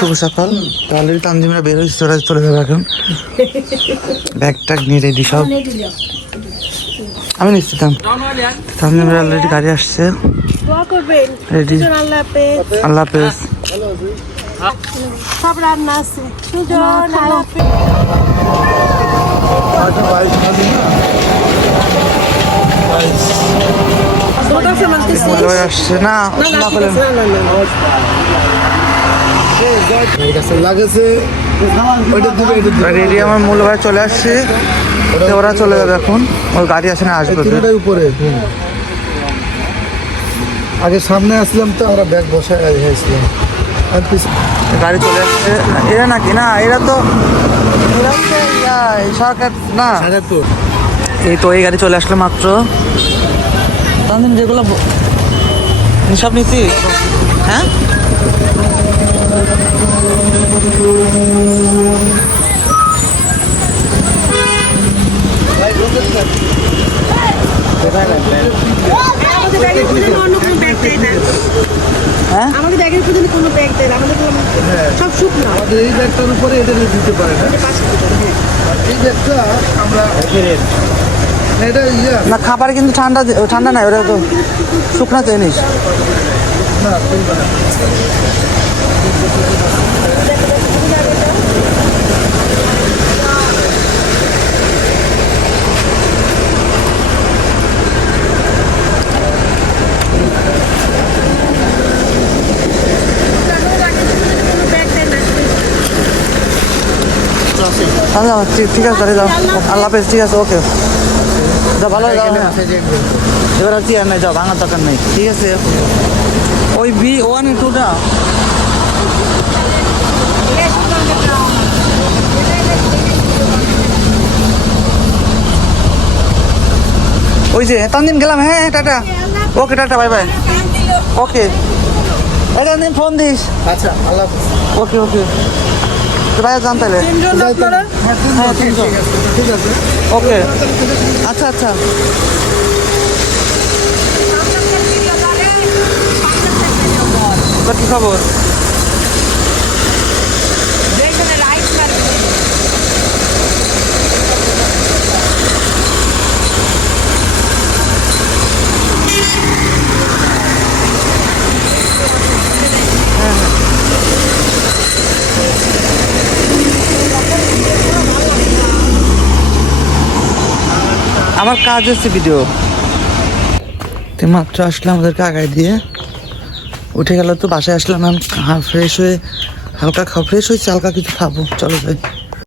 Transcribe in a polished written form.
শুভ সকাল। অলরেডি তানজিমরা বের হয়েছে, ওরা চলে যাবে এখন। ব্যাগ ট্যাগ নিয়ে রেডি সব। আমি নিশ্চিত তানজিমরা অলরেডি গাড়ি আসছে, রেডি। আল্লাহ হাফেজ। সব রান্না আছে। আসছে না রেডি। আমার মূল ভাই চলে আসছে, ওরা চলে যাবে এখন। ওর গাড়ি আসে না, আসবে উপরে। আগে সামনে আসলাম তো আমরা ব্যাগ বসায় আসলাম, গাড়ি চলে আসছে। এরা নাকি না, এরা তো সরকার না। এই তো এই গাড়ি চলে আসলো মাত্র। তানজিম যেগুলো সব নিচ্ছি, হ্যাঁ আমাদের ব্যাগের ভিতরে কোনো ব্যাগ দেয় না, আমাদের সব শুকনো। আমাদের এই ব্যাগটার উপরে এটা দিতে পারে না। এই ব্যাগটা আমরা এটা না, খাবার কিন্তু ঠান্ডা ঠান্ডা নাই, ওরা তো শুকনা জিনিস। না তুলবে না। ঠিক আছে, তাহলে যাও। আল্লাহ হাফেজ। ঠিক আছে, ওকে, যা ভালো যাও। এবার আর কি আর নাই, যাও, ভাঙার দরকার নেই। ঠিক আছে, ওই B1 2টা ওই যে তানজিম গেলাম। হ্যাঁ tata, okay tata, bye bye. Okay, এই তানজিম ফোন দিস। আচ্ছা, আল্লাহ হাফেজ। ওকে ওকে, তো ভাইয়া যান তাহলে। হ্যাঁ ঠিক আছে, ওকে, আচ্ছা আচ্ছা। তোর কি খবর? আমার কাজ হচ্ছে ভিডিও। মাত্র আসলে আমাদেরকে আগায় দিয়ে উঠে গেল, তো বাসায় আসলাম। ফ্রেশ হয়ে হালকা ফ্রেশ হয়েছে, হালকা কিছু খাবো। চলো ভাই।